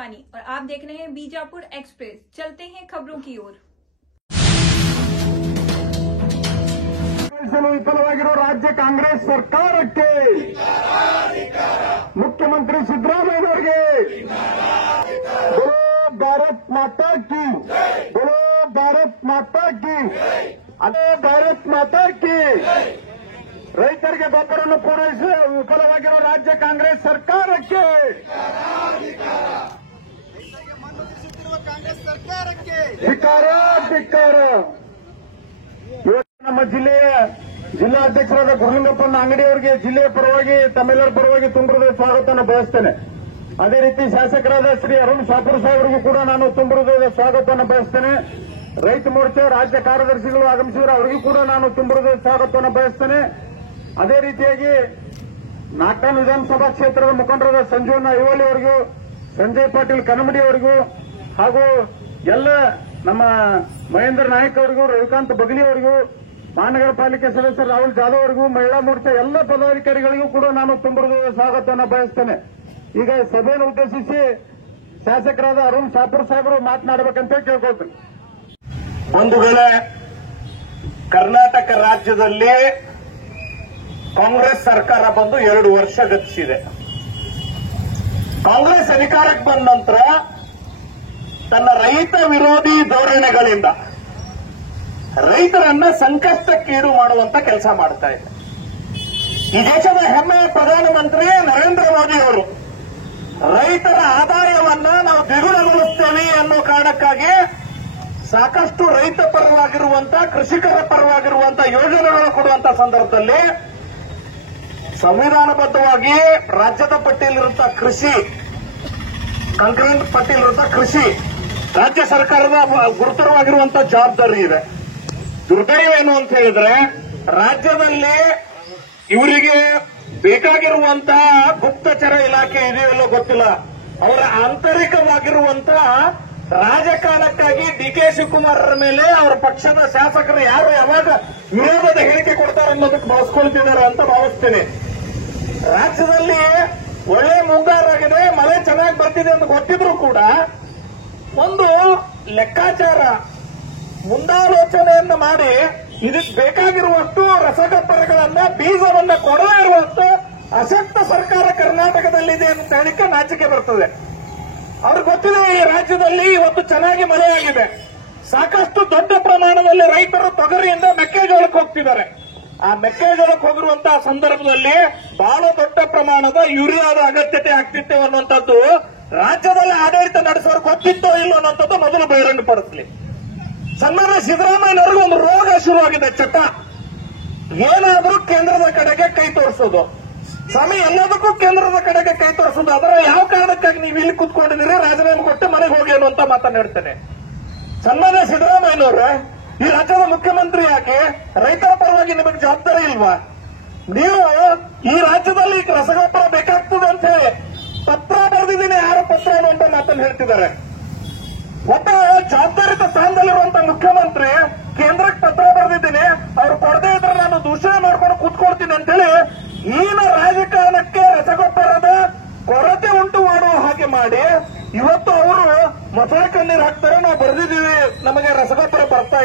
शिवानी और आप देख रहे हैं बीजापुर एक्सप्रेस। चलते हैं खबरों की ओर। ವಿಫಲವಾಗಿರುವ ರಾಜ್ಯ ಕಾಂಗ್ರೆಸ್ ಸರ್ಕಾರಕ್ಕೆ ಮುಖ್ಯಮಂತ್ರಿ ಸಿದ್ದರಾಮಯ್ಯನವರಿಗೆ बोलो भारत माता की, बोलो भारत माता की, ಅದೇ ಭಾರತ್ ಮಾತಾ ಕಿ. ರೈತರಿಗೆ ಗೊಬ್ಬರವನ್ನು ಪೂರೈಸಿ ವಿಫಲವಾಗಿರುವ ರಾಜ್ಯ ಕಾಂಗ್ರೆಸ್ ಸರ್ಕಾರಕ್ಕೆ, ಕಾಂಗ್ರೆಸ್ ಸರ್ಕಾರಕ್ಕೆ ಧಿಕ್ಕಾರ ಧಿಕ್ಕಾರ. ನಮ್ಮ ಜಿಲ್ಲಾಧ್ಯಕ್ಷರಾದ ಗುರುಲಿಂಗಪ್ಪನ ಅಂಗಡಿಯವರಿಗೆ ಜಿಲ್ಲೆಯ ಪರವಾಗಿ ತಮ್ಮೆಲ್ಲರ ಪರವಾಗಿ ತುಂಬ ಹೃದಯ ಸ್ವಾಗತವನ್ನು ಬಯಸ್ತೇನೆ. ಅದೇ ರೀತಿ ಶಾಸಕರಾದ ಶ್ರೀ ಅರುಣ್ ಶಾಪುರ್ ಸಾಹೇಬರಿಗೂ ಕೂಡ ನಾನು ತುಂಬ ಹೃದಯದ ಸ್ವಾಗತವನ್ನು ಬಯಸ್ತೇನೆ. ರೈತ ಮೋರ್ಚಾ ರಾಜ್ಯ ಕಾರ್ಯದರ್ಶಿಗಳು ಆಗಮಿಸಿದರೆ ಅವರಿಗೂ ಕೂಡ ನಾನು ತುಂಬ ಹೃದಯ ಸ್ವಾಗತವನ್ನು ಬಯಸ್ತೇನೆ. ಅದೇ ರೀತಿಯಾಗಿ ನಾಗಠಾಣ ವಿಧಾನಸಭಾ ಕ್ಷೇತ್ರದ ಮುಖಂಡರಾದ ಸಂಜೀವನ ಐಹೊಳೆ ಅವರಿಗೂ, ಸಂಜಯ್ ಪಾಟೀಲ್ ಕನಮಡಿ ಅವರಿಗೂ ಹಾಗೂ ಎಲ್ಲ ನಮ್ಮ ಮಹೇಂದ್ರ ನಾಯಕ್ ಅವರಿಗೂ, ರವಿಕಾಂತ್ ಬಗಲಿ ಅವರಿಗೂ, ಮಹಾನಗರ ಪಾಲಿಕೆ ಸದಸ್ಯರು ರಾಹುಲ್ ಜಾಧವ್ ಅವರಿಗೂ, ಮಹಿಳಾ ಮೋರ್ಚಾ ಎಲ್ಲ ಪದಾಧಿಕಾರಿಗಳಿಗೂ ಕೂಡ ನಾನು ತುಂಬ ಹೃದಯದ ಸ್ವಾಗತವನ್ನು ಬಯಸ್ತೇನೆ. ಈಗ ಸಭೆಯನ್ನು ಉದ್ದೇಶಿಸಿ ಶಾಸಕರಾದ ಅರುಣ್ ಶಾಪುರ್ ಸಾಹೇಬರು ಮಾತನಾಡಬೇಕಂತ ಕೇಳ್ಕೊಳ್ತೀನಿ. ಒಂದು ವೇಳೆ ಕರ್ನಾಟಕ ರಾಜ್ಯದಲ್ಲಿ ಕಾಂಗ್ರೆಸ್ ಸರ್ಕಾರ ಬಂದು 2 ವರ್ಷ ಗತಿಸಿದೆ. ಕಾಂಗ್ರೆಸ್ ಅಧಿಕಾರಕ್ಕೆ ಬಂದ ನಂತರ ತನ್ನ ರೈತ ವಿರೋಧಿ ಧೋರಣೆಗಳಿಂದ ರೈತರನ್ನ ಸಂಕಷ್ಟಕ್ಕೀಡು ಮಾಡುವಂತ ಕೆಲಸ ಮಾಡ್ತಾ ಇದೆ. ಈ ದೇಶದ ಹೆಮ್ಮೆಯ ಪ್ರಧಾನಮಂತ್ರಿ ನರೇಂದ್ರ ಮೋದಿ ಅವರು ರೈತರ ಆದಾಯವನ್ನ ನಾವು ದ್ವಿಗುಣಗೊಳಿಸ್ತೇವೆ ಅನ್ನೋ ಕಾರಣಕ್ಕಾಗಿ ಸಾಕಷ್ಟು ರೈತ ಪರವಾಗಿರುವಂತ, ಕೃಷಿಕರ ಪರವಾಗಿರುವಂತ ಯೋಜನೆಗಳು ಕೊಡುವಂತ ಸಂದರ್ಭದಲ್ಲಿ ಸಂವಿಧಾನಬದ್ಧವಾಗಿ ರಾಜ್ಯದ ಪಟ್ಟಿಯಲ್ಲಿರುವಂತಹ ಕೃಷಿ, ಕಂಕರೆಂಟ್ ಪಟ್ಟಿಯಲ್ಲಿರುವಂತಹ ಕೃಷಿ ರಾಜ್ಯ ಸರ್ಕಾರದ ಗುರುತರವಾಗಿರುವಂತಹ ಜವಾಬ್ದಾರಿ ಇದೆ. ದುರ್ದೈವ ಏನು ಅಂತ ಹೇಳಿದ್ರೆ ರಾಜ್ಯದಲ್ಲಿ ಇವರಿಗೆ ಬೇಕಾಗಿರುವಂತಹ ಗುಪ್ತಚರ ಇಲಾಖೆ ಇದೆಯಲ್ಲೋ ಗೊತ್ತಿಲ್ಲ, ಅವರ ಆಂತರಿಕವಾಗಿರುವಂತಹ ರಾಜಕಾರಣಕ್ಕಾಗಿ ಡಿಕೆ ಶಿವಕುಮಾರರ ಮೇಲೆ ಅವರ ಪಕ್ಷದ ಶಾಸಕರು ಯಾರು ಯಾವಾಗ ವಿರೋಧದ ಹೇಳಿಕೆ ಕೊಡ್ತಾರೆ ಅನ್ನೋದಕ್ಕೆ ಭಾವಿಸ್ಕೊಳ್ತಿದ್ದಾರೆ ಅಂತ ಭಾವಿಸ್ತೇನೆ. ರಾಜ್ಯದಲ್ಲಿ ಒಳ್ಳೆ ಮುಂಗಾರಾಗಿದೆ, ಮಳೆ ಚೆನ್ನಾಗಿ ಬರ್ತಿದೆ ಅಂತ ಗೊತ್ತಿದ್ರು ಕೂಡ ಒಂದು ಲೆಕ್ಕಾಚಾರ, ಮುಂದಾಲೋಚನೆಯನ್ನ ಮಾಡಿ ಇದಕ್ಕೆ ಬೇಕಾಗಿರುವಷ್ಟು ರಸಗೊಬ್ಬರಗಳನ್ನ, ಬೀಜವನ್ನ ಕೊಡದೇ ಇರುವಷ್ಟು ಅಶಕ್ತ ಸರ್ಕಾರ ಕರ್ನಾಟಕದಲ್ಲಿದೆ ಅಂತ ಹೇಳಿಕೆ ನಾಚಿಕೆ ಬರ್ತದೆ. ಅವ್ರಿಗೆ ಗೊತ್ತಿದೆ ಈ ರಾಜ್ಯದಲ್ಲಿ ಇವತ್ತು ಚೆನ್ನಾಗಿ ಮಳೆಯಾಗಿದೆ, ಸಾಕಷ್ಟು ದೊಡ್ಡ ಪ್ರಮಾಣದಲ್ಲಿ ರೈತರು ತೊಗರಿಯಿಂದ ಮೆಕ್ಕೆಜೋಳಕ್ಕೆ ಹೋಗ್ತಿದ್ದಾರೆ. ಆ ಮೆಕ್ಕೆಜೋಳಕ್ಕೆ ಹೋಗಿರುವಂತಹ ಸಂದರ್ಭದಲ್ಲಿ ಬಹಳ ದೊಡ್ಡ ಪ್ರಮಾಣದ ಯೂರಿಯಾದ ಅಗತ್ಯತೆ ಆಗ್ತಿತ್ತು ಅನ್ನುವಂಥದ್ದು ರಾಜ್ಯದಲ್ಲಿ ಆಡಳಿತ ನಡೆಸೋರು ಗೊತ್ತಿತ್ತೋ ಇಲ್ಲೋ ಅನ್ನೋಂಥದ್ದು ಮೊದಲು ಬಹಿರಂಗಪಡಿಸಲಿ. ಸನ್ಮಾನ್ಯ ಸಿದ್ದರಾಮಯ್ಯನವ್ರಿಗೆ ಒಂದು ರೋಗ ಶುರುವಾಗಿದೆ, ಚಟ. ಏನಾದರೂ ಕೇಂದ್ರದ ಕಡೆಗೆ ಕೈ ತೋರಿಸೋದು. ಸ್ವಾಮಿ, ಎಲ್ಲದಕ್ಕೂ ಕೇಂದ್ರದ ಕಡೆಗೆ ಕೈ ತೋರಿಸೋದು. ಅದರ ಯಾವ ಕಾರಣಕ್ಕಾಗಿ ನೀವು ಇಲ್ಲಿ ಕೂತ್ಕೊಂಡಿದ್ದೀರಿ, ರಾಜೀನಾಮೆ ಕೊಟ್ಟು ಮನೆಗೆ ಹೋಗಿ ಅನ್ನುವಂತ ಮಾತನಾಡ್ತೇನೆ. ಸನ್ಮಾನ್ಯ ಸಿದ್ದರಾಮಯ್ಯನವ್ರೆ, ಈ ರಾಜ್ಯದ ಮುಖ್ಯಮಂತ್ರಿ ಯಾಕೆ ರೈತರ ಪರವಾಗಿ ನಿಮಗೆ ಜವಾಬ್ದಾರಿ ಇಲ್ವಾ? ನೀವು ಈ ರಾಜ್ಯದಲ್ಲಿ ರಸಗೊಬ್ಬರ ಬೇಕಾಗ್ತದೆ ಅಂತ ಹೇಳಿ ಪತ್ರ ಬರೆದಿದ್ದೀನಿ, ಯಾರ ಪತ್ರ ಅಂತ ಮಾತನ್ನು ಹೇಳ್ತಿದ್ದಾರೆ. ಒಬ್ಬ ಜವಾಬ್ದಾರಿತ ಸ್ಥಾನದಲ್ಲಿರುವಂತಹ ಮುಖ್ಯಮಂತ್ರಿ ಕೇಂದ್ರಕ್ಕೆ ಪತ್ರ ಬರೆದಿದ್ದೀನಿ, ಅವ್ರು ಕೊಡದೇ ಇದ್ರೆ ನಾನು ದೂಷಣೆ ಮಾಡ್ಕೊಂಡು ಕೂತ್ಕೊಳ್ತೀನಿ ಅಂತೇಳಿ ಈನ ರಾಜಕಾರಣಕ್ಕೆ ರಸಗೊಬ್ಬರದ ಕೊರತೆ ಉಂಟು ಮಾಡುವ ಹಾಗೆ ಮಾಡಿ ಇವತ್ತು ಅವರು ಮೊಸಳೆ ಕಣ್ಣೀರು ಹಾಕ್ತಾರೆ. ನಾವು ಬರೆದಿದ್ದೀವಿ, ನಮಗೆ ರಸಗೊಬ್ಬರ ಬರ್ತಾ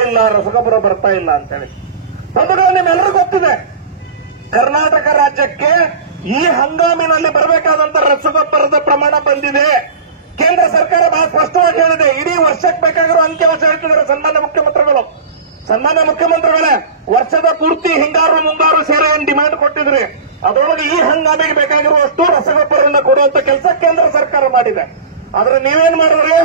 ಇಲ್ಲ ಅಂತೇಳಿ. ಬಂಧುಗಳು, ನಿಮ್ಮೆಲ್ಲರಿಗೂ ಗೊತ್ತಿದೆ ಕರ್ನಾಟಕ ರಾಜ್ಯಕ್ಕೆ ಈ ಹಂಗಾಮಿನಲ್ಲಿ ಬರಬೇಕಾದಂತ ರಸಗೊಬ್ಬರದ ಪ್ರಮಾಣ ಬಂದಿದೆ. ಕೇಂದ್ರ ಸರ್ಕಾರ ಬಹಳ ಸ್ಪಷ್ಟವಾಗಿ ಹೇಳಿದೆ, ಇಡೀ ವರ್ಷಕ್ಕೆ ಬೇಕಾಗಿರೋ ಅಂಕಿಅಂಶ ಹೇಳ್ತಿದ್ದಾರೆ ಸನ್ಮಾನ್ಯ ಮುಖ್ಯಮಂತ್ರಿಗಳು. ಸನ್ಮಾನ್ಯ ಮುಖ್ಯಮಂತ್ರಿಗಳೇ, ವರ್ಷದ ಪೂರ್ತಿ ಹಿಂಗಾರು ಮುಂಗಾರು ಸೇರಿ ಏನ್ ಡಿಮ್ಯಾಂಡ್ ಕೊಟ್ಟಿದ್ರಿ, ಅದರೊಳಗೆ ಈ ಹಂಗಾಮಿಗೆ ಬೇಕಾಗಿರುವಷ್ಟು ರಸಗೊಬ್ಬರವನ್ನು ಕೊಡುವಂತ ಕೆಲಸ ಕೇಂದ್ರ ಸರ್ಕಾರ ಮಾಡಿದೆ. ಆದ್ರೆ ನೀವೇನ್ ಮಾಡಿದ್ರಿ,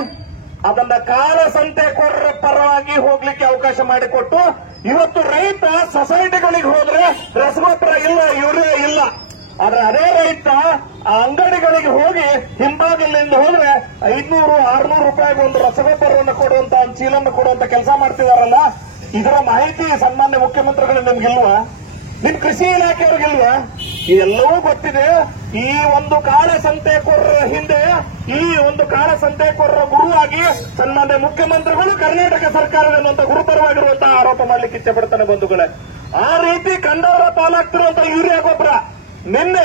ಅದನ್ನ ಕಾಳಸಂತೆಕೋರರ ಪರವಾಗಿ ಹೋಗ್ಲಿಕ್ಕೆ ಅವಕಾಶ ಮಾಡಿಕೊಟ್ಟು ಇವತ್ತು ರೈತ ಸೊಸೈಟಿಗಳಿಗೆ ಹೋದ್ರೆ ರಸಗೊಬ್ಬರ ಇಲ್ಲ, ಯೂರಿಯಾ ಇಲ್ಲ. ಆದ್ರೆ ಅದೇ ರೈತ ಆ ಅಂಗಡಿಗಳಿಗೆ ಹೋಗಿ ಹಿಂಭಾಗದಿಂದ ಹೋದ್ರೆ 500-600 ರೂಪಾಯಿಗೆ ಒಂದು ರಸಗೊಬ್ಬರವನ್ನು ಕೊಡುವಂತ, ಒಂದು ಚೀಲನ್ನು ಕೊಡುವಂತ ಕೆಲಸ ಮಾಡ್ತಿದಾರಲ್ಲ, ಇದರ ಮಾಹಿತಿ ಸನ್ಮಾನ್ಯ ಮುಖ್ಯಮಂತ್ರಿಗಳು ನಿಮ್ಗಿಲ್ವಾ? ನಿಮ್ ಕೃಷಿ ಇಲಾಖೆಯವ್ರಿಗಿಲ್ವಾ? ಇದೆಲ್ಲವೂ ಗೊತ್ತಿದೆ. ಈ ಒಂದು ಕಾಳಸಂತೆಕೋರರ ಹಿಂದೆ, ಈ ಒಂದು ಕಾಳಸಂತೆಕೋರರ ಗುರುವಾಗಿ ಸನ್ಮಾನ್ಯ ಮುಖ್ಯಮಂತ್ರಿಗಳು ಕರ್ನಾಟಕ ಸರ್ಕಾರದ ಅನ್ನುವಂಥ ಗುರುಪರವಾಗಿರುವಂತಹ ಆರೋಪ ಮಾಡ್ಲಿಕ್ಕೆ ಇಚ್ಛೆ ಪಡ್ತಾನೆ. ಬಂಧುಗಳೇ, ಆ ರೀತಿ ಕಂಡವರ ಪಾಲಾಗ್ತಿರುವಂತಹ ಯೂರಿಯಾ ಗೊಬ್ಬರ ನಿನ್ನೆ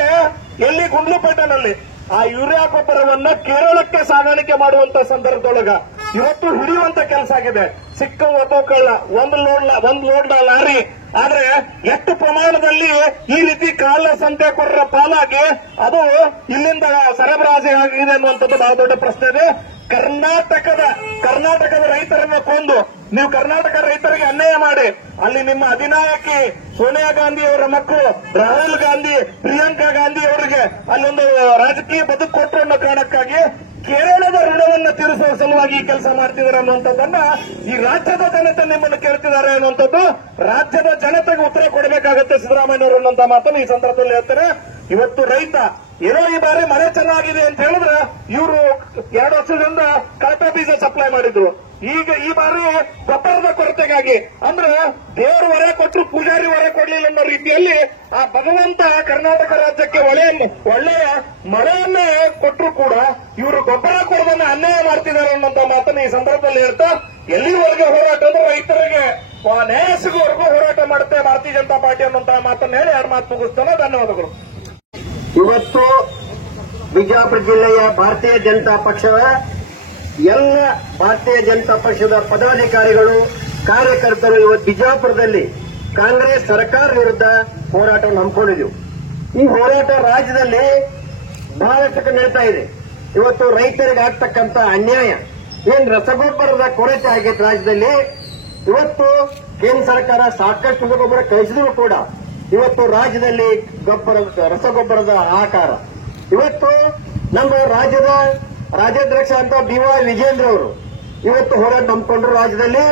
ಎಲ್ಲಿ ಗುಂಡ್ಲುಪೇಟೆನಲ್ಲಿ ಆ ಯೂರಿಯಾ ಗೊಬ್ಬರವನ್ನ ಕೇರಳಕ್ಕೆ ಸಾಗಾಣಿಕೆ ಮಾಡುವಂತ ಸಂದರ್ಭದೊಳಗ ಇವತ್ತು ಹಿಡಿಯುವಂತ ಕೆಲಸ ಆಗಿದೆ. ಸಿಕ್ಕ ಒಬ್ಬ ಕಳ್ಳ ಒಂದು ಲೋಡ್ ಲಾರಿ, ಆದ್ರೆ ಎಷ್ಟು ಪ್ರಮಾಣದಲ್ಲಿ ಈ ರೀತಿ ಕಾಲ ಸಂತೆಕೋರರ ಪಾಲಾಗಿ ಅದು ಇಲ್ಲಿಂದ ಸರಬರಾಜು ಆಗಿದೆ ಅನ್ನುವಂಥದ್ದು ಬಹಳ ದೊಡ್ಡ ಪ್ರಶ್ನೆ ಇದೆ. ಕರ್ನಾಟಕದ ರೈತರನ್ನ ಕೊಂದು ನೀವು ಕರ್ನಾಟಕ ರೈತರಿಗೆ ಅನ್ಯಾಯ ಮಾಡಿ ಅಲ್ಲಿ ನಿಮ್ಮ ಅಧಿನಾಯಕಿ ಸೋನಿಯಾ ಗಾಂಧಿ ಅವರ ಮಕ್ಕಳು ರಾಹುಲ್ ಗಾಂಧಿ, ಪ್ರಿಯಾಂಕಾ ಗಾಂಧಿ ಅವರಿಗೆ ಅಲ್ಲೊಂದು ರಾಜಕೀಯ ಬದುಕು ಕೊಟ್ಟರು ಅನ್ನೋ ಕಾರಣಕ್ಕಾಗಿ ಕೇರಳದ ಋಣವನ್ನು ತೀರಿಸುವ ಸಲುವಾಗಿ ಕೆಲಸ ಮಾಡ್ತಿದ್ದಾರೆ ಅನ್ನುವಂಥದ್ದನ್ನ ಈ ರಾಜ್ಯದ ಜನತೆ ನಿಮ್ಮನ್ನು ಕೇಳ್ತಿದ್ದಾರೆ ಅನ್ನುವಂಥದ್ದು ರಾಜ್ಯದ ಜನತೆಗೆ ಉತ್ತರ ಕೊಡಬೇಕಾಗುತ್ತೆ ಸಿದ್ದರಾಮಯ್ಯವರು ಅನ್ನುವಂತ ಮಾತನ್ನು ಈ ಸಂದರ್ಭದಲ್ಲಿ ಹೇಳ್ತಾರೆ. ಇವತ್ತು ರೈತ ಏನೋ ಈ ಬಾರಿ ಮಳೆ ಚೆನ್ನಾಗಿದೆ ಅಂತ ಹೇಳಿದ್ರೆ ಇವರು 2 ವರ್ಷದಿಂದ ಕಳಪೆ ಬೀಜ ಸಪ್ಲೈ ಮಾಡಿದ್ರು. ಈಗ ಈ ಬಾರಿ ಗೊಬ್ಬರದ ಕೊರತೆಗಾಗಿ ಅಂದ್ರೆ ದೇವರು ಹೊರೆ ಕೊಟ್ಟರು ಪೂಜಾರಿ ಹೊರೆ ಕೊಡ್ಲಿಲ್ಲ ಅನ್ನೋ ರೀತಿಯಲ್ಲಿ ಆ ಭಗವಂತ ಕರ್ನಾಟಕ ರಾಜ್ಯಕ್ಕೆ ಒಳ್ಳೆಯ ಮಳೆಯನ್ನೇ ಕೊಟ್ಟರು ಕೂಡ ಇವರು ಗೊಬ್ಬರ ಕೊಡೋದನ್ನ ಅನ್ಯಾಯ ಮಾಡ್ತಿದ್ದಾರೆ ಅನ್ನೋಂಥ ಮಾತನ್ನು ಈ ಸಂದರ್ಭದಲ್ಲಿ ಹೇಳ್ತಾ ಎಲ್ಲಿವರೆಗೆ ಹೋರಾಟ ಅಂದ್ರೆ ರೈತರಿಗೆ ನ್ಯಾಯ ಸಿಗುವವರೆಗೂ ಹೋರಾಟ ಮಾಡುತ್ತೆ ಭಾರತೀಯ ಜನತಾ ಪಾರ್ಟಿ ಅನ್ನುವಂತಹ ಮಾತನ್ನು ಹೇಳಿ 2 ಮಾತು ಮುಗಿಸ್ತಾನೆ. ಧನ್ಯವಾದಗಳು. ಇವತ್ತು ಬಿಜಾಪುರ ಜಿಲ್ಲೆಯ ಭಾರತೀಯ ಜನತಾ ಪಕ್ಷದ ಎಲ್ಲ ಭಾರತೀಯ ಜನತಾ ಪಕ್ಷದ ಪದಾಧಿಕಾರಿಗಳು ಕಾರ್ಯಕರ್ತರು ಇವತ್ತು ಬಿಜಾಪುರದಲ್ಲಿ ಕಾಂಗ್ರೆಸ್ ಸರ್ಕಾರ ವಿರುದ್ಧ ಹೋರಾಟವನ್ನು ಹಮ್ಮಿಕೊಂಡಿದ್ದೆವು. ಈ ಹೋರಾಟ ರಾಜ್ಯದಲ್ಲಿ ಬಹಳಷ್ಟು ನಡೀತಾ ಇದೆ. ಇವತ್ತು ರೈತರಿಗೆ ಆಗ್ತಕ್ಕಂಥ ಅನ್ಯಾಯ ಏನ್ ರಸಗೊಬ್ಬರದ ಕೊರತೆ ಆಗೈತೆ ರಾಜ್ಯದಲ್ಲಿ. ಇವತ್ತು ಕೇಂದ್ರ ಸರ್ಕಾರ ಸಾಕಷ್ಟು ರಸಗೊಬ್ಬರ ಕಳಿಸಿದ್ರು ಕೂಡ ಇವತ್ತು ರಾಜ್ಯದಲ್ಲಿ ರಸಗೊಬ್ಬರದ ಆಕಾರ. ಇವತ್ತು ನಮ್ಮ ರಾಜ್ಯದ ರಾಜ್ಯಾಧ್ಯಕ್ಷ ಅಂತ BY ವಿಜೇಂದ್ರ ಅವರು ಇವತ್ತು ಹೋರಾಟ ನಂಬಿಕೊಂಡ್ರು ರಾಜ್ಯದಲ್ಲಿ.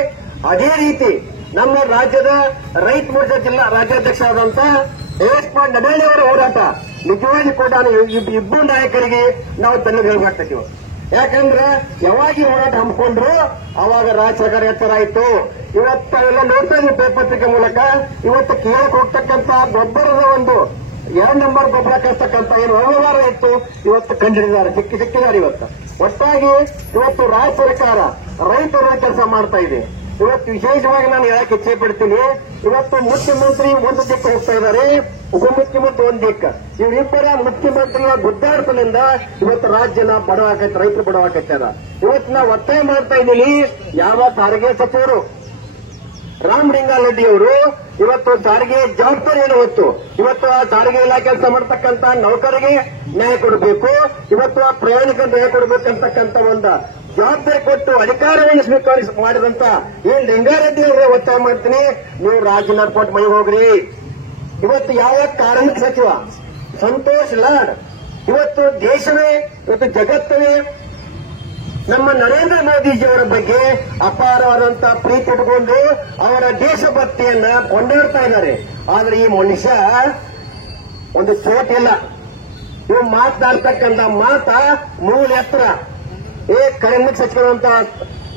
ಅದೇ ರೀತಿ ನಮ್ಮ ರಾಜ್ಯದ ರೈತ ಮೋರ್ಚಾ ಜಿಲ್ಲಾ ರಾಜ್ಯಾಧ್ಯಕ್ಷ ಆದಂತ ಯಶಪಾಲ್ ನಡಾಳಿ ಅವರ ಹೋರಾಟ ನಿಜವಾಗಿ ಕೂಡ ಇಬ್ಬರು ನಾಯಕರಿಗೆ ನಾವು ಧನ್ಯವಾದ. ಯಾಕಂದ್ರೆ ಯಾವಾಗ ಹೋರಾಟ ಹಮ್ಮಿಕೊಂಡ್ರು ಅವಾಗ ರಾಜ್ಯ ಸರ್ಕಾರ ಎಚ್ಚರಾಯಿತು. ಇವತ್ತು ಅವೆಲ್ಲ ನೋಡ್ತಾ ಇದ್ದೀವಿ ಪತ್ರಿಕೆ ಮೂಲಕ. ಇವತ್ತು ಕೇಳಕ್ ಹೋಗ್ತಕ್ಕಂಥ ಗೊಬ್ಬರದ ಒಂದು 2 ನಂಬರ್ ಗೊಬ್ಬರ ಕಳಿಸ್ತಕ್ಕಂಥ ಏನು ವ್ಯವಹಾರ ಇತ್ತು ಇವತ್ತು ಕಂಡಿಡಿದ್ದಾರೆ, ಸಿಕ್ಕಿದ್ದಾರೆ. ಇವತ್ತು ಒಟ್ಟಾಗಿ ಇವತ್ತು ರಾಜ್ಯ ಸರ್ಕಾರ ರೈತರ ಕೆಲಸ ಮಾಡ್ತಾ ಇದೆ. ಇವತ್ತು ವಿಶೇಷವಾಗಿ ನಾನು ಹೇಳಕ್ಕೆ ಇಚ್ಛೆ ಪಡ್ತೀನಿ, ಇವತ್ತು ಮುಖ್ಯಮಂತ್ರಿ ಒಂದು ದಿಕ್ಕು ಹೋಗ್ತಾ ಇದ್ದಾರೆ, ಉಪಮುಖ್ಯಮಂತ್ರಿ ಒಂದು ದಿಕ್ಕ. ಇವರಿಬ್ಬರ ಮುಖ್ಯಮಂತ್ರಿಗಳ ಗುದ್ದಾಟದಿಂದ ಇವತ್ತು ರಾಜ್ಯನ ಬಡವಾಗೈತೆ, ರೈತರು ಬಡವಾಗೈತಾರ. ಇವತ್ತು ನಾವು ಒತ್ತಾಯ ಮಾಡ್ತಾ ಇದ್ದೀನಿ, ಯಾವ ಸಾರಿಗೆ ಸಚಿವರು ರಾಮಲಿಂಗಾರೆಡ್ಡಿ ಅವರು ಇವತ್ತು ಸಾರಿಗೆ ಜವಾಬ್ದಾರಿಯನ್ನು ಹೊತ್ತು ಇವತ್ತು ಆ ಸಾರಿಗೆ ಇಲಾಖೆ ಕೆಲಸ ಮಾಡತಕ್ಕಂತ ನೌಕರಿಗೆ ನ್ಯಾಯ ಕೊಡಬೇಕು, ಇವತ್ತು ಆ ಪ್ರಯಾಣಿಕರಿಗೆ ನ್ಯಾಯ ಕೊಡಬೇಕಂತಕ್ಕಂಥ ಒಂದು ಜವಾಬ್ದಾರಿ ಕೊಟ್ಟು ಅಧಿಕಾರವನ್ನು ಸ್ವೀಕಾರ ಮಾಡಿದಂತ ಏನ್ ಲಿಂಗಾರೆಡ್ಡಿ ಅವರೇ ಒತ್ತಾಯ ಮಾಡ್ತೀನಿ, ನೀವು ರಾಜೀನಾಮೆ ಕೊಟ್ಟು ಮನೆಗೆ ಹೋಗ್ರಿ. ಇವತ್ತು ಯಾವ ಕಾರ್ಮಿಕ ಸಚಿವ ಸಂತೋಷ್ ಲಾಡ್ ಇವತ್ತು ದೇಶವೇ ಇವತ್ತು ಜಗತ್ತವೇ ನಮ್ಮ ನರೇಂದ್ರ ಮೋದಿಜಿಯವರ ಬಗ್ಗೆ ಅಪಾರವಾದಂತಹ ಪ್ರೀತಿ ಇಟ್ಕೊಂಡು ಅವರ ದೇಶಭಕ್ತಿಯನ್ನ ಕೊಂಡಾಡ್ತಾ ಇದ್ದಾರೆ. ಆದ್ರೆ ಈ ಮನುಷ್ಯ ಒಂದು ಚೋಟಿಲ್ಲ, ಇವು ಮಾತನಾಡ್ತಕ್ಕಂಥ ಮಾತ ಮೂಲ ಎತ್ತರ. ಕಾರ್ಮಿಕ ಸಚಿವರಂತ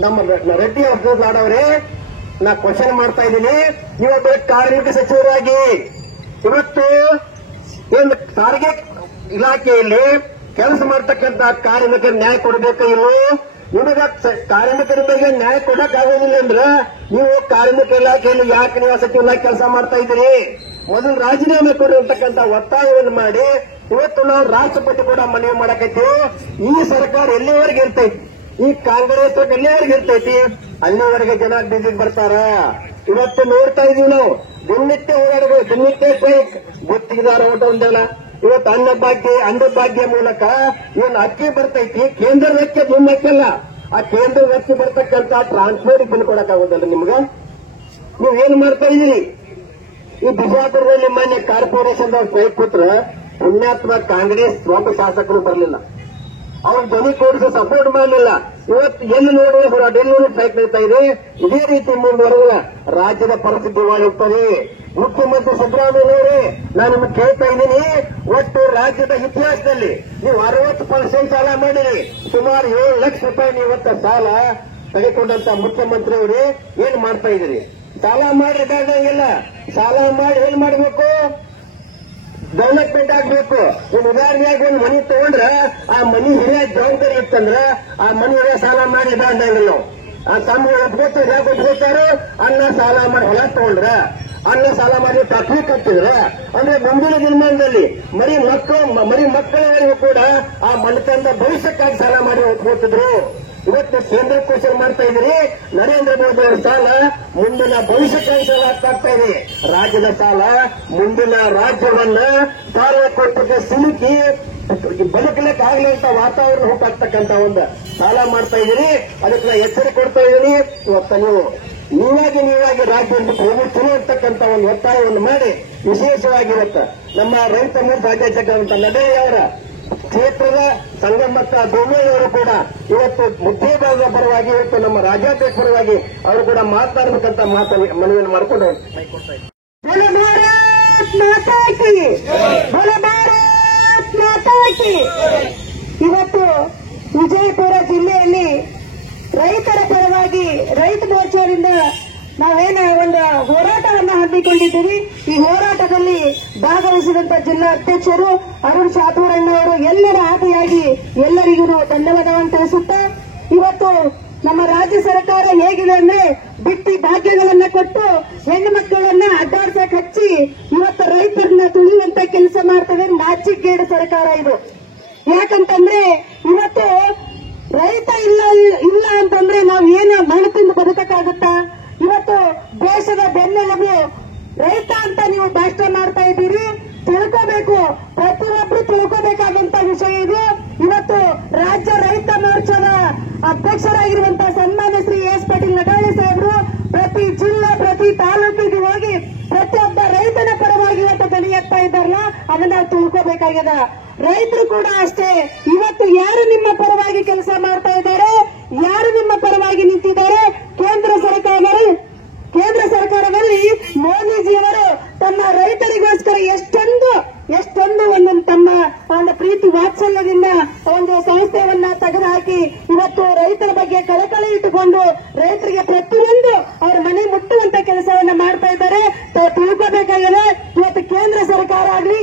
ನಮ್ಮ ರೆಡ್ಡಿ ಅಬ್ದುಲ್ ಲಾಡ್ ಅವರೇ, ನಾ ಕ್ವಶನ್ ಮಾಡ್ತಾ ಇದ್ದೀನಿ, ಇವತ್ತು ಕಾರ್ಮಿಕ ಸಚಿವರಾಗಿ ಇವತ್ತು ಏನು ಸಾರಿಗೆ ಇಲಾಖೆಯಲ್ಲಿ ಕೆಲಸ ಮಾಡತಕ್ಕಂತ ಕಾರ್ಮಿಕರ ನ್ಯಾಯ ಕೊಡಬೇಕು. ಇವು ನಿಮಗೆ ಕಾರ್ಮಿಕರ ಬಗ್ಗೆ ನ್ಯಾಯ ಕೊಡಕ್ಕಾಗೋದಿಲ್ಲ ಅಂದ್ರೆ ನೀವು ಕಾರ್ಮಿಕ ಇಲಾಖೆಯಲ್ಲಿ ಯಾಕೆ ನೀವು ಸಚಿವ ಇಲಾಖೆ ಕೆಲಸ ಮಾಡ್ತಾ ಇದ್ದೀರಿ? ಮೊದಲು ರಾಜೀನಾಮೆ ಕೊಡುವಂತಕ್ಕಂಥ ಒತ್ತಾಯವನ್ನು ಮಾಡಿ ಇವತ್ತು ನಾವು ರಾಷ್ಟ್ರಪತಿ ಕೂಡ ಮನವಿ ಮಾಡಕೈತಿ. ಈ ಸರ್ಕಾರ ಎಲ್ಲಿವರೆಗೆ ಇರ್ತೈತಿ, ಈ ಕಾಂಗ್ರೆಸ್ ಎಲ್ಲಿವರೆಗೆ ಇರ್ತೈತಿ, ಅಲ್ಲಿವರೆಗೆ ಜನ ಬೀದಿಗೆ ಬರ್ತಾರ. ಇವತ್ತು ನೋಡ್ತಾ ಇದೀವಿ ನಾವು, ದಿನನಿತ್ಯ ಓಡಾಡಬೇಕು, ದಿನನಿತ್ಯ ಸ್ಟ್ರೈಕ್, ಗುತ್ತಿಗೆದಾರ ಓಟ ಒಂದಲ್ಲ. ಇವತ್ತು ಅನ್ನಭಾಗ್ಯ ಮೂಲಕ ಏನು ಅಕ್ಕಿ ಬರ್ತೈತಿ, ಕೇಂದ್ರದ ಅಕ್ಕಿ ನಿಮ್ಮ ಅಕ್ಕಿಲ್ಲ, ಆ ಕೇಂದ್ರದ ಅಕ್ಕಿ ಬರ್ತಕ್ಕಂಥ ಟ್ರಾನ್ಸ್ಪೋರ್ಟ್ ಬಿಲ್ ಕೊಡಕ್ಕಾಗೋದಲ್ಲ ನಿಮ್ಗೆ. ನೀವೇನು ಮಾಡ್ತಾ ಇದೀರಿ? ಈ ಬಿಜಾಪುರದಲ್ಲಿ ಮಾನ್ಯ ಕಾರ್ಪೊರೇಷನ್ ಸ್ಟ್ರೈಕ್ ಕೂತ್ರ ಪುಣ್ಯಾತ್ಮ ಕಾಂಗ್ರೆಸ್ ಒಬ್ಬ ಶಾಸಕರು ಬರಲಿಲ್ಲ, ಅವ್ರ ಧ್ವನಿ ಕೂಡಿಸಿ ಸಪೋರ್ಟ್ ಮಾಡಲಿಲ್ಲ. ಇವತ್ತು ಎಲ್ಲಿ ನೋಡುವ ಹೋರಾಟ, ಎಲ್ಲಿ ನೋಡಿ ಸ್ಟ್ರೈಕ್ ನಡೀತಾ ಇದೆ. ಇದೇ ರೀತಿ ಮುಂದುವರೆದ ರಾಜ್ಯದ ಪರಿಸ್ಥಿತಿ ಹೋಗ್ತದೆ. ಮುಖ್ಯಮಂತ್ರಿ ಸಿದ್ದರಾಮಯ್ಯನವರೇ, ನಾನು ನಿಮಗೆ ಕೇಳ್ತಾ ಇದ್ದೀನಿ, ಒಟ್ಟು ರಾಜ್ಯದ ಇತಿಹಾಸದಲ್ಲಿ ನೀವು 60% ಸಾಲ ಮಾಡಿರಿ, ಸುಮಾರು 7 ಲಕ್ಷ ರೂಪಾಯಿ ಇವತ್ತು ಸಾಲ ತೆಗೆದುಕೊಂಡಂತ ಮುಖ್ಯಮಂತ್ರಿ ಅವರೇ ಏನ್ ಮಾಡ್ತಾ ಇದ್ದೀರಿ? ಸಾಲ ಮಾಡಿಲ್ಲ, ಸಾಲ ಮಾಡಿ ಏನ್ ಮಾಡಬೇಕು? ಡೆವಲಪ್ಮೆಂಟ್ ಆಗ್ಬೇಕು. ಒಂದು ಉದಾಹರಣೆಯಾಗಿ ಒಂದು ಮನಿ ತಗೊಂಡ್ರೆ ಆ ಮನಿ ಹಿರಿಯ ಜವಾಬ್ದಾರಿ ಇತ್ತಂದ್ರೆ ಆ ಮನಿ ಸಾಲ ಮಾಡಿ ಅಂದಂಗಿಲ್ಲ ನಾವು. ಆ ತಮ್ಮ ಒಪ್ಕೋತಾರೆ, ಅನ್ನ ಸಾಲ ಮಾಡಿ ಹೊಲ ತಗೊಂಡ್ರ ಅನ್ನ ಸಾಲ ಮಾಡಿ ಫ್ಯಾಕ್ಟ್ರಿ ಕಟ್ಟಿದ್ರೆ ಅಂದ್ರೆ ಮುಂದಿನ ದಿನಮಾನದಲ್ಲಿ ಮರಿ ಮಕ್ಕಳಿಗೂ ಕೂಡ ಆ ಮನೆತನದ ಭವಿಷ್ಯಕ್ಕಾಗಿ ಸಾಲ ಮಾಡಿ ಹೋಗ್ತಿದ್ರು. ಇವತ್ತು ಕೇಂದ್ರ ಕ್ವಶನ್ ಮಾಡ್ತಾ ಇದ್ರಿ, ನರೇಂದ್ರ ಮೋದಿ ಅವರ ಸಾಲ ಮುಂದಿನ ಭವಿಷ್ಯಕ್ಕಾಗಿ ಸಾಲ ಆಗ್ತಾ ಇದೆ. ರಾಜ್ಯದ ಸಾಲ ಮುಂದಿನ ರಾಜ್ಯವನ್ನ ಸಾರ್ವಕೋಟಕ್ಕೆ ಸಿಲುಕಿ ಬದುಕಲಿಕ್ಕಾಗಲಿ ಅಂತ ವಾತಾವರಣ ಹೋಗ್ತಕ್ಕಂತ ಒಂದು ಸಾಲ ಮಾಡ್ತಾ ಇದ್ದೀರಿ. ಅದಕ್ಕೆ ನಾ ಎಚ್ಚರಿಕೆ ಕೊಡ್ತಾ ಇದ್ದೀನಿ. ಇವತ್ತು ನೀವಾಗಿ ರಾಜ್ಯವನ್ನು ಹೋಗುತ್ತೀನಿ ಅಂತಕ್ಕಂಥ ಒಂದು ಒತ್ತಾಯವನ್ನು ಮಾಡಿ ವಿಶೇಷವಾಗಿ ಇವತ್ತು ನಮ್ಮ ರೈತ ಮುಖಂಡ ರಾಜ್ಯಾಧ್ಯಕ್ಷ ನಡ್ಡಯ್ಯವರ ಕ್ಷೇತ್ರದ ಸಂಗಮಕ್ಕ ಬೊಮ್ಮೆಯವರು ಕೂಡ ಇವತ್ತು ಮುಖ್ಯಭಾಗದ ಪರವಾಗಿ ಇವತ್ತು ನಮ್ಮ ರಾಜ್ಯಾಧ್ಯಕ್ಷ ಪರವಾಗಿ ಅವರು ಕೂಡ ಮಾತನಾಡಬೇಕಂತ ಮನವಿಯನ್ನು ಮಾಡಿಕೊಂಡು ಇವತ್ತು ವಿಜಯಪುರ ಜಿಲ್ಲೆಯಲ್ಲಿ ರೈತರ ಪರವಾಗಿ ರೈತ ಮೋರ್ಚಾದಿಂದ ನಾವೇನ ಒಂದು ಹೋರಾಟವನ್ನು ಹಮ್ಮಿಕೊಂಡಿದ್ದೀವಿ. ಈ ಹೋರಾಟದಲ್ಲಿ ಭಾಗವಹಿಸಿದಂತ ಜಿಲ್ಲಾ ಅಧ್ಯಕ್ಷರು ಅರುಣ್ ಶಾಪೂರಣ್ಣವರು ಎಲ್ಲರ ಆದಿಯಾಗಿ ಎಲ್ಲರಿಗೂ ಧನ್ಯವಾದವನ್ನು ತಿಳಿಸುತ್ತಾ, ಇವತ್ತು ನಮ್ಮ ರಾಜ್ಯ ಸರ್ಕಾರ ಹೇಗಿದೆ ಅಂದ್ರೆ ಬಿಟ್ಟಿ ಭಾಗ್ಯಗಳನ್ನ ಕೊಟ್ಟು ಹೆಣ್ಣು ಮಕ್ಕಳನ್ನ ಅಡ್ಡಾಡ್ಸಕ್ ಹಚ್ಚಿ ಇವತ್ತು ರೈತರನ್ನ ತುಳಿಯುವಂತ ಕೆಲಸ ಮಾಡ್ತದೆ. ನಾಚಿಕೆಗೇಡು ಸರ್ಕಾರ ಇದು. ಯಾಕಂತಂದ್ರೆ ಇವತ್ತು ರೈತ ಇಲ್ಲ ಅಂತಂದ್ರೆ ನಾವು ಏನು ಮಣ್ಣು ತಿಂದು ಬದುಕಕ್ಕಾಗುತ್ತಾ? ಇವತ್ತು ದೇಶದ ಬೆನ್ನೆಲುಬು ರೈತ ಅಂತ ನೀವು ಭಾಷಣ ಮಾಡ್ತಾ ಇದ್ದೀರಿ. ತಿಳ್ಕೋಬೇಕು, ಪ್ರತಿಯೊಬ್ಬರು ತಿಳ್ಕೋಬೇಕಾದಂತ ವಿಷಯ ಇದು. ಇವತ್ತು ರಾಜ್ಯ ರೈತ ಮೋರ್ಚಾದ ಅಧ್ಯಕ್ಷರಾಗಿರುವಂತಹ ಸನ್ಮಾನ್ಯ ಶ್ರೀ ಎಸ್ ಪಾಟೀಲ್ ನಡಾಳಿ ಸಾಹೇಬರು ಪ್ರತಿ ಜಿಲ್ಲೆ ಪ್ರತಿ ತಾಲೂಕಿಗೆ ಹೋಗಿ ಪ್ರತಿಯೊಬ್ಬ ರೈತನ ಪರವಾಗಿ ಇವತ್ತು ಧ್ವನಿ ಎತ್ತಾ ಇದ್ದಾರಲ್ಲ, ಅದನ್ನ ನಾವು ತಿಳ್ಕೋಬೇಕಾಗ್ಯದ. ರೈತರು ಕೂಡ ಅಷ್ಟೇ. ಇವತ್ತು ಯಾರು ನಿಮ್ಮ ಪರವಾಗಿ ಕೆಲಸ ಮಾಡ್ತಾ ಇದ್ದಾರೆ, ಯಾರು ನಿಮ್ಮ ಪರವಾಗಿ ನಿಂತಿದ್ದಾರೆ? ಕೇಂದ್ರ ಸರ್ಕಾರದಲ್ಲಿ ಮೋದಿಜಿಯವರು ತಮ್ಮ ರೈತರಿಗೋಸ್ಕರ ಎಷ್ಟೊಂದು ಒಂದೊಂದು ತಮ್ಮ ಒಂದು ಪ್ರೀತಿ ವಾತ್ಸಲ್ಯದಿಂದ ಒಂದು ಸಂಸ್ಥೆಯನ್ನ ತೆಗೆದುಹಾಕಿ ಇವತ್ತು ರೈತರ ಬಗ್ಗೆ ಕಳಕಳಿ ಇಟ್ಟುಕೊಂಡು ರೈತರಿಗೆ ಪ್ರತಿಯೊಂದು ಅವರ ಮನೆ ಮುಟ್ಟುವಂತ ಕೆಲಸವನ್ನ ಮಾಡ್ತಾ ಇದ್ದಾರೆ. ತಿಳ್ಕೋಬೇಕಾಗಿದೆ. ಇವತ್ತು ಕೇಂದ್ರ ಸರ್ಕಾರ ಆಗಲಿ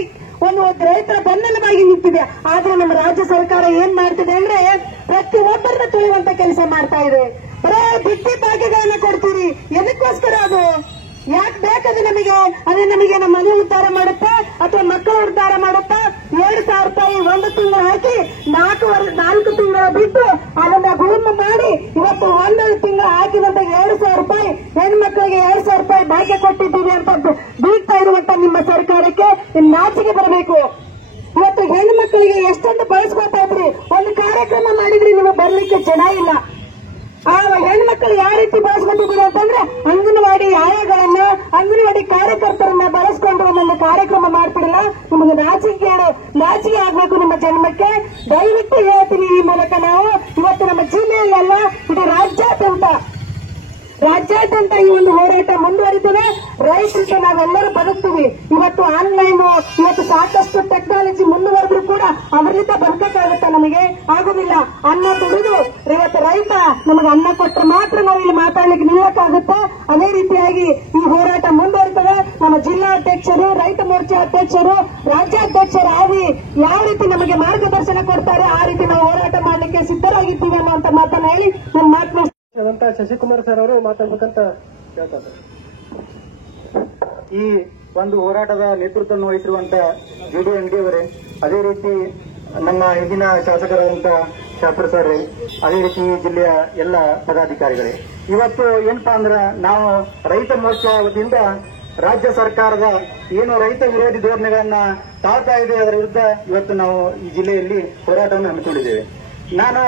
ಒಂದು ರೈತರ ಬೆನ್ನೆಲುಬಾಗಿ ನಿಂತಿದೆ. ಆದ್ರೆ ನಮ್ಮ ರಾಜ್ಯ ಸರ್ಕಾರ ಏನ್ ಮಾಡ್ತಿದೆ ಅಂದ್ರೆ ಪ್ರತಿಯೊಬ್ಬರನ್ನ ತುಳಿಯುವಂತ ಕೆಲಸ ಮಾಡ್ತಾ ಇದೆ. ಬರೇ ಬಿಟ್ಟಿ ಭಾಗ್ಯಗಳನ್ನ ಕೊಡ್ತೀರಿ. ಎದಕ್ಕೋಸ್ಕರ ಅದು? ಯಾಕೆ ಬೇಕದು ನಮಗೆ? ಅದೇ ನಮಗೆ ನಮ್ಮ ಮನೆ ಉದ್ಧಾರ ಮಾಡುತ್ತಾ ಅಥವಾ ಮಕ್ಕಳ ಉದ್ಧಾರ ಮಾಡುತ್ತಾ? 2,000 ರೂಪಾಯಿ ಒಂದು ತಿಂಗಳು ಹಾಕಿ 4 ತಿಂಗಳು ಬಿಟ್ಟು ಅದನ್ನ ಗುಳುಮ ಮಾಡಿ ಇವತ್ತು 1 ತಿಂಗಳು ಹಾಕಿದಂತ 2,000 ರೂಪಾಯಿ ಹೆಣ್ಮಕ್ಳಿಗೆ 2,000 ರೂಪಾಯಿ ಭಾಗ್ಯ ಕೊಟ್ಟಿದ್ದೀವಿ ಅಂತ ಬೀಳ್ತಾ ಇರುವಂತ ನಿಮ್ಮ ಸರ್ಕಾರಕ್ಕೆ ನಾಚಿಕೆ ಬರಬೇಕು. ಇವತ್ತು ಹೆಣ್ಣು ಮಕ್ಕಳಿಗೆ ಎಷ್ಟೊಂದು ಬಳಸ್ಕೊತಾ ಇದ್ರಿ. ಒಂದು ಕಾರ್ಯಕ್ರಮ ಮಾಡಿದ್ರಿ, ನಿಮಗೆ ಬರ್ಲಿಕ್ಕೆ ಜನ ಇಲ್ಲ. ಆ ಹೆಣ್ಮಕ್ಳು ಯಾವ ರೀತಿ ಬಳಸ್ಕೊಂಡಿದ್ರು ಅಂತಂದ್ರೆ ಅಂಗನವಾಡಿ ಆಯಗಳನ್ನ ಅಂಗನವಾಡಿ ಕಾರ್ಯಕರ್ತರನ್ನ ಬಳಸ್ಕೊಂಡು ಒಂದೊಂದು ಕಾರ್ಯಕ್ರಮ ಮಾಡ್ತಿರಲ್ಲ. ನಿಮಗೆ ನಾಚಿಕೆ ಆಗ್ಬೇಕು ನಿಮ್ಮ ಜನ್ಮಕ್ಕೆ. ದಯವಿಟ್ಟು ಹೇಳ್ತೀನಿ ಈ ಮೂಲಕ ನಾವು ಇವತ್ತು ನಮ್ಮ ಜಿಲ್ಲೆಯಲ್ಲ, ಇದು ರಾಜ್ಯಾದ್ಯಂತ ಈ ಒಂದು ಹೋರಾಟ ಮುಂದುವರಿತದೆ. ರೈತರಿಗೆ ನಾವೆಲ್ಲರೂ ಬದುಕ್ತೀವಿ. ಇವತ್ತು ಆನ್ಲೈನ್, ಇವತ್ತು ಸಾಕಷ್ಟು ಟೆಕ್ನಾಲಜಿ ಮುಂದುವರೆದ್ರು ಕೂಡ ಅವರಿಂದ ಬದುಕಕ್ಕಾಗುತ್ತಾ? ನಮಗೆ ಆಗುದಿಲ್ಲ. ಅನ್ನ ದುಡಿದು ಇವತ್ತು ರೈತ ನಮಗೆ ಅನ್ನ ಕೊಟ್ಟರೆ ಮಾತ್ರ ನಾವು ಇಲ್ಲಿ ಮಾತಾಡ್ಲಿಕ್ಕೆ ನಿಲ್ಲಕ್ಕಾಗುತ್ತಾ? ಅದೇ ರೀತಿಯಾಗಿ ಈ ಹೋರಾಟ ಮುಂದುವರಿತದೆ. ನಮ್ಮ ಜಿಲ್ಲಾಧ್ಯಕ್ಷರು, ರೈತ ಮೋರ್ಚಾ ಅಧ್ಯಕ್ಷರು, ರಾಜ್ಯಾಧ್ಯಕ್ಷರಾಗಿ ಯಾವ ರೀತಿ ನಮಗೆ ಮಾರ್ಗದರ್ಶನ ಕೊಡ್ತಾರೆ ಆ ರೀತಿ ನಾವು ಹೋರಾಟ ಮಾಡಲಿಕ್ಕೆ ಸಿದ್ಧರಾಗಿದ್ದೀವಿ ಅನ್ನುವಂತ ಮಾತನ್ನ ಹೇಳಿ ನಮ್ಮ ಮಾತನ್ನ ಶಶಿಕುಮಾರ್ ಸರ್ ಅವರು ಮಾತಾಡ್ಬೇಕಂತ ಹೇಳ್ತಾರೆ. ಈ ಒಂದು ಹೋರಾಟದ ನೇತೃತ್ವವನ್ನು ವಹಿಸಿರುವಂತ ಜೆಡಿ ಅಂಗಡಿ ಅವರೇ, ಅದೇ ರೀತಿ ನಮ್ಮ ಹಿಂದಿನ ಶಾಸಕರಾದಂತ ಶಾಪುರ್ ಸರ್, ಅದೇ ರೀತಿ ಜಿಲ್ಲೆಯ ಎಲ್ಲ ಪದಾಧಿಕಾರಿಗಳೇ, ಇವತ್ತು ಏನಪ್ಪಾ ಅಂದ್ರೆ ನಾವು ರೈತ ಮೋರ್ಚಾ ವತಿಯಿಂದ ರಾಜ್ಯ ಸರ್ಕಾರದ ಏನು ರೈತ ವಿರೋಧಿ ಧೋರಣೆಗಳನ್ನ ತಾಳ್ತಾ ಇದೆ ಅದರ ವಿರುದ್ಧ ಇವತ್ತು ನಾವು ಈ ಜಿಲ್ಲೆಯಲ್ಲಿ ಹೋರಾಟವನ್ನು ಹಮ್ಮಿಕೊಂಡಿದ್ದೇವೆ. ನಾನು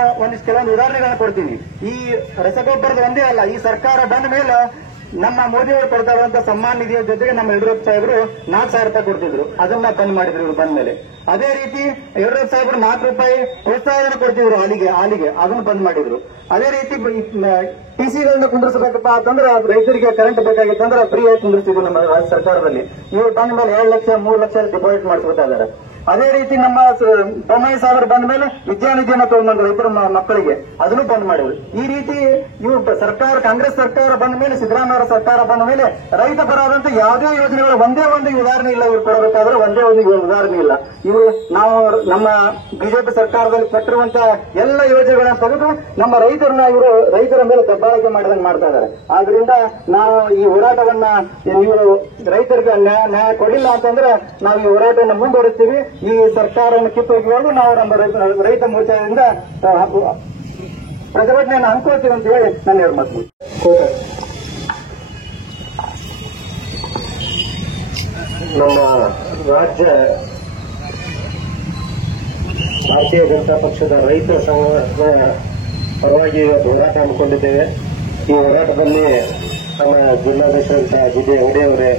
ಕೆಲವೊಂದು ಉದಾಹರಣೆಗಳನ್ನ ಕೊಡ್ತೀನಿ. ಈ ರಸಗೊಬ್ಬರದ ಒಂದೇ ಅಲ್ಲ, ಈ ಸರ್ಕಾರ ಬಂದ ಮೇಲೆ ನಮ್ಮ ಮೋದಿಯವರು ಕೊಡ್ತಾ ಇರುವಂತಹ ಸಮ್ಮಾನ್ ನಿಧಿಯ ಜೊತೆಗೆ ನಮ್ಮ ಯಡಿಯೂರಪ್ಪ ಸಾಹೇಬರು 4,000 ರೂಪಾಯಿ ಕೊಡ್ತಿದ್ರು. ಅದನ್ನ ಬಂದ್ ಮಾಡಿದ್ರು ಇವರು ಬಂದ ಮೇಲೆ. ಅದೇ ರೀತಿ ಯಡಿಯೂರಪ್ಪ ಸಾಹೇಬರು 4 ರೂಪಾಯಿ ಪ್ರೋತ್ಸಾಹನ ಕೊಡ್ತಿದ್ರು ಹಾಲಿಗೆ, ಅದನ್ನು ಬಂದ್ ಮಾಡಿದ್ರು. ಅದೇ ರೀತಿ ಟಿಸಿಗಳನ್ನ ಕುಂದಿರ್ಸಬೇಕಪ್ಪ ಅಂತಂದ್ರೆ ರೈತರಿಗೆ ಕರೆಂಟ್ ಬೇಕಾಗಿತ್ತಂದ್ರೆ ಫ್ರೀ ಆಗಿ ಕುಂದಿರ್ತಿದ್ರು ನಮ್ಮ ರಾಜ್ಯ ಸರ್ಕಾರದಲ್ಲಿ. ಇವರು ಬಂದ ಮೇಲೆ 2 ಲಕ್ಷ 3 ಲಕ್ಷ ಡಿಪಾಸಿಟ್ ಮಾಡಿಸ್ಕೊತಾ ಇದ್ದಾರೆ. ಅದೇ ರೀತಿ ನಮ್ಮ ಬೊಮ್ಮಾಯಿ ಸಾಗರ್ ಬಂದ ಮೇಲೆ ವಿದ್ಯಾನಿಧಿಯನ್ನು ತಗೊಂಡ್ಬಂದ್ರು ರೈತರ ಮಕ್ಕಳಿಗೆ, ಅದನ್ನು ಬಂದ್ ಮಾಡಿದ್ರು. ಈ ರೀತಿ ಇವು ಸರ್ಕಾರ, ಕಾಂಗ್ರೆಸ್ ಸರ್ಕಾರ ಬಂದ ಮೇಲೆ, ಸಿದ್ದರಾಮಯ್ಯ ಸರ್ಕಾರ ಬಂದ ಮೇಲೆ ರೈತ ಪರವಾದಂತ ಯಾವುದೇ ಯೋಜನೆಗಳು ಒಂದೇ ಒಂದು ಉದಾಹರಣೆ ಇಲ್ಲ. ಇವ್ರು ಕೊಡಬೇಕಾದ್ರೆ ಒಂದೇ ಒಂದು ಉದಾಹರಣೆ ಇಲ್ಲ. ಇವರು ನಾವು ನಮ್ಮ ಬಿಜೆಪಿ ಸರ್ಕಾರದಲ್ಲಿ ಕೊಟ್ಟಿರುವಂತಹ ಎಲ್ಲ ಯೋಜನೆಗಳನ್ನ ತೆಗೆದು ನಮ್ಮ ರೈತರ ಮೇಲೆ ದಬ್ಬಾಳಿಕೆ ಮಾಡಿದಂಗೆ ಮಾಡ್ತಾ ಇದ್ದಾರೆ. ಆದ್ರಿಂದ ನಾವು ಈ ಹೋರಾಟವನ್ನ ನೀವು ರೈತರಿಗೆ ನ್ಯಾಯ ಕೊಡಿಲ್ಲ ಅಂತಂದ್ರೆ ನಾವು ಈ ಹೋರಾಟವನ್ನು ಮುಂದುವರಿಸ್ತೀವಿ. ಈ ಸರ್ಕಾರವನ್ನು ಕಿತ್ತೊಗೆಯುವಾಗ ನಾವು ನಮ್ಮ ರೈತ ಮೋರ್ಚಾದಿಂದ ಪ್ರತಿಭಟನೆಯನ್ನು ಹಮ್ಮಿಕೊಳ್ತೀವಿ ಅಂತ ಹೇಳಿ ನನ್ನ ಎರಡು ಮಾತು. ನಮ್ಮ ರಾಜ್ಯ ಭಾರತೀಯ ಜನತಾ ಪಕ್ಷದ ರೈತ ಸಂಘದ ಪರವಾಗಿ ಹೋರಾಟ ಹಮ್ಮಿಕೊಂಡಿದ್ದೇವೆ. ಈ ಹೋರಾಟದಲ್ಲಿ ನಮ್ಮ ಜಿಲ್ಲಾಧ್ಯಕ್ಷರಂತ ಜಿಡಿ ಅಂಗಡಿಯವರೇ,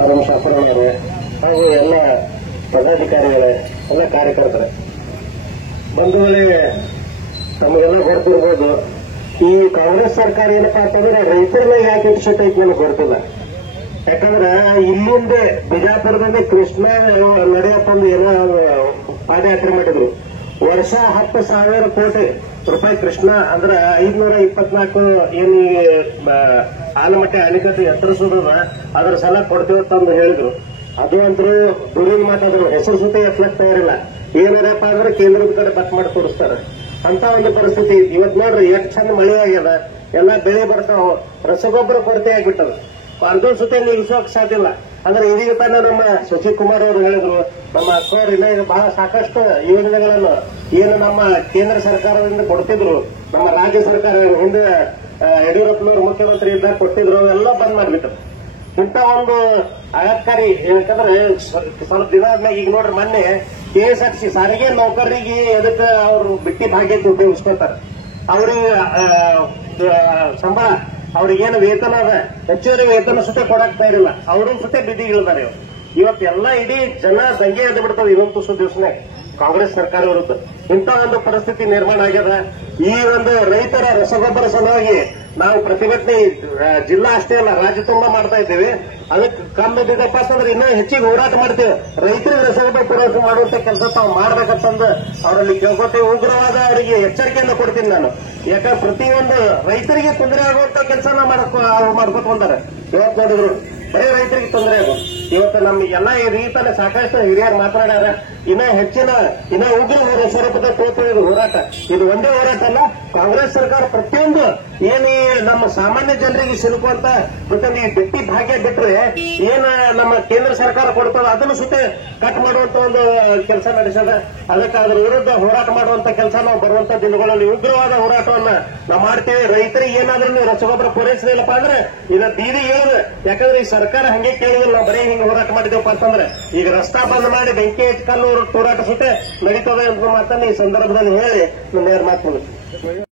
ಆರ್.ಎಂ. ಶಾಪುರಣ್ಣವರೇ ಹಾಗೂ ಎಲ್ಲ ಪದಾಧಿಕಾರಿಗಳೇ, ಎಲ್ಲ ಕಾರ್ಯಕರ್ತರೇ, ಬಂಧುಗಳೇ, ನಮಗೆಲ್ಲ ಗೊತ್ತಿರ್ಬೋದು ಈ ಕಾಂಗ್ರೆಸ್ ಸರ್ಕಾರ ಏನಪ್ಪಾ ಅಂತಂದ್ರೆ ರೈತರ ಮೇಲೆ ಯಾಕೆ ಇಟ್ಸೈತೆ ನನಗೆ ಗೊತ್ತಿಲ್ಲ. ಯಾಕಂದ್ರೆ ಇಲ್ಲಿಂದ ಬಿಜಾಪುರದಲ್ಲಿ ಕೃಷ್ಣ ನಡೆಯಪ್ಪಂದು ಏನೋ ಪಾದಯಾತ್ರೆ ಮಾಡಿದ್ರು. ವರ್ಷ 10,000 ಕೋಟಿ ರೂಪಾಯಿ ಕೃಷ್ಣ ಅಂದ್ರೆ 524 ಏನು ಆಲಮಟ್ಟ ಅಣೆಕಟ್ಟು ಎತ್ತರಿಸೋದದ ಅದ್ರ ಸಲ ಕೊಡ್ತೀವತ್ತಂದು ಹೇಳಿದ್ರು. ಅದು ಅಂತರೂ ದುರಿದ ಮಾತಾದ್ರು, ಹೆಸರು ಸುತ್ತ ಎತ್ತಲಕ್ ತಯಾರಿಲ್ಲ. ಏನಾರಪ್ಪ ಅಂದ್ರೆ ಕೇಂದ್ರದ ಕಡೆ ಬಟ್ ಮಾಡಿ ತೋರಿಸ್ತಾರೆ. ಅಂತ ಒಂದು ಪರಿಸ್ಥಿತಿ ಇವತ್ ನೋಡ್ರಿ ಎಷ್ಟು ಚಂದ ಮಳೆ ಆಗ್ಯದ, ಎಲ್ಲಾ ಬೆಳೆ ಬರ್ತಾವ, ರಸಗೊಬ್ಬರ ಕೊರತೆ ಆಗ್ಬಿಟ್ಟದ. ಅರ್ಧ ಸುತ್ತ ನಿಲ್ಲಿಸೋಕ್ ಸಾಧ್ಯ ಇಲ್ಲ. ಅಂದ್ರೆ ಇದೀಗ ತಾನೇ ನಮ್ಮ ಶಶಿಕುಮಾರ್ ಅವರು ಹೇಳಿದ್ರು, ನಮ್ಮ ಅಕ್ಕವರು ಇನ್ನ ಇದು ಬಹಳ ಸಾಕಷ್ಟು ಯೋಜನೆಗಳನ್ನು ಏನು ನಮ್ಮ ಕೇಂದ್ರ ಸರ್ಕಾರದಿಂದ ಕೊಡ್ತಿದ್ರು, ನಮ್ಮ ರಾಜ್ಯ ಸರ್ಕಾರ ಹಿಂದೆ ಯಡಿಯೂರಪ್ಪನವರು ಮುಖ್ಯಮಂತ್ರಿ ಇದ್ದಾಗ ಕೊಟ್ಟಿದ್ರು, ಎಲ್ಲ ಬಂದ್ ಮಾಡ್ಬಿಟ್ರು. ಇಂಥ ಒಂದು ಆಘಾತಕಾರಿ. ಯಾಕಂದ್ರೆ ಸ್ವಲ್ಪ ದಿನ ಆದ್ಮೇಲೆ ಈಗ ನೋಡ್ರಿ ಮೊನ್ನೆ ಕೆಎಸ್ಆರ್ಟಿಸಿ ಸಾರಿಗೆ ನೌಕರರಿಗೆ ಅದಕ್ಕೆ ಅವರು ಬಿಟ್ಟಿ ಭಾಗ್ಯ ಉಪಯೋಗಿಸ್ಕೊಳ್ತಾರೆ. ಅವ್ರಿಗೆ ಸಂಬಳ, ಅವ್ರಿಗೇನು ವೇತನ ಅದ, ಹೆಚ್ಚುವರಿ ವೇತನ ಸುತ್ತ ಕೊಡಾಕ್ತಾ ಇರಲಿಲ್ಲ. ಅವರು ಸುತ್ತ ಬಿದ್ದಿಗಿಳಿದಾರೆ. ಇವತ್ತೆಲ್ಲ ಇಡೀ ಜನ ದಂಗೆ ಎದ್ದು ಬಿಡ್ತಾವೆ ಇವತ್ತು ದಿವಸನೇ ಕಾಂಗ್ರೆಸ್ ಸರ್ಕಾರ ವಿರುದ್ಧ. ಇಂಥ ಒಂದು ಪರಿಸ್ಥಿತಿ ನಿರ್ಮಾಣ ಆಗ್ಯದ. ಈ ಒಂದು ರೈತರ ರಸಗೊಬ್ಬರ ಸಲುವಾಗಿ ನಾವು ಪ್ರತಿಭಟನೆ ಜಿಲ್ಲಾ ಅಷ್ಟೇ ಅಲ್ಲ ರಾಜ್ಯ ತುಂಬಾ ಮಾಡ್ತಾ ಇದ್ದೇವೆ. ಅದಕ್ಕೆ ಕಮ್ಮಿ ಬಿದ್ದಪ್ಪ ಅಂತಂದ್ರೆ ಇನ್ನೂ ಹೆಚ್ಚಿಗೆ ಹೋರಾಟ ಮಾಡ್ತೇವೆ. ರೈತರಿಗೆ ರಸಗೊಬ್ಬರ ಪೂರೈಕೆ ಮಾಡುವಂತ ಕೆಲಸ ತಾವು ಮಾಡ್ಬೇಕಂತಂದು ಅವರಲ್ಲಿ ಕೇಳ್ಕೊತೇವೆ. ಉಗ್ರವಾದ ಅವರಿಗೆ ಎಚ್ಚರಿಕೆಯನ್ನು ಕೊಡ್ತೀನಿ ನಾನು. ಯಾಕಂದ್ರೆ ಪ್ರತಿಯೊಂದು ರೈತರಿಗೆ ತೊಂದರೆ ಆಗುವಂತ ಕೆಲಸ ಮಾಡ್ಕೊತ ಬಂದಾರೆ. ಇವತ್ತು ನೋಡಿದ್ರು ಬರೀ ರೈತರಿಗೆ ತೊಂದರೆ ಅದು. ಇವತ್ತು ನಮ್ಗೆಲ್ಲ ಈ ರೀತಿಯಲ್ಲಿ ಸಾಕಷ್ಟು ಹಿರಿಯರು ಮಾತನಾಡ್ಯಾರ. ಇನ್ನ ಉಗ್ರ ಸ್ವರೂಪದ ತೋರ್ತಿರೋದು ಹೋರಾಟ. ಇದು ಒಂದೇ ಹೋರಾಟ ಅಲ್ಲ. ಕಾಂಗ್ರೆಸ್ ಸರ್ಕಾರ ಪ್ರತಿಯೊಂದು ಏನು ನಮ್ಮ ಸಾಮಾನ್ಯ ಜನರಿಗೆ ಸಿಲುಕುವಂತ ಪ್ರತಿಯೊಂದು ಈ ಬಿಟ್ಟಿ ಭಾಗ್ಯ ಬಿಟ್ರೆ ಏನು ನಮ್ಮ ಕೇಂದ್ರ ಸರ್ಕಾರ ಕೊಡ್ತದ ಅದನ್ನು ಸುತ್ತ ಕಟ್ ಮಾಡುವಂತ ಒಂದು ಕೆಲಸ ನಡೆಸದ. ಅದಕ್ಕೆ ಅದ್ರ ವಿರುದ್ಧ ಹೋರಾಟ ಮಾಡುವಂತ ಕೆಲಸ ನಾವು ಬರುವಂತ ದಿನಗಳಲ್ಲಿ ಉಗ್ರವಾದ ಹೋರಾಟವನ್ನ ನಾವು ಮಾಡ್ತೇವೆ. ರೈತರಿಗೆ ಏನಾದ್ರೂ ನೀವು ರಸಗೊಬ್ಬರ ಪೂರೈಸಲಿಲ್ಲಪ್ಪ ಅಂದ್ರೆ ಇದ ಬೀದಿ ಹೇಳುದು. ಯಾಕಂದ್ರೆ ಈ ಸರ್ಕಾರ ಹಂಗೆ ಕೇಳಿದಿಲ್ಲ. ನಾವು ಬರೀ ಹಿಂಗೆ ಹೋರಾಟ ಮಾಡಿದೇವಪ್ಪ ಅಂತಂದ್ರೆ ಈಗ ರಸ್ತಾ ಬಂದ್ ಮಾಡಿ ಬೆಂಕಿ ಹಚ್ಚಿ ಕಲ್ಲು ಹೋರಾಟ ಸುತ್ತೆ ನಡೀತದೆ ಅಂತ ಮಾತನ್ನ ಈ ಸಂದರ್ಭದಲ್ಲಿ ಹೇಳಿ ನನ್ನ ಮಾತು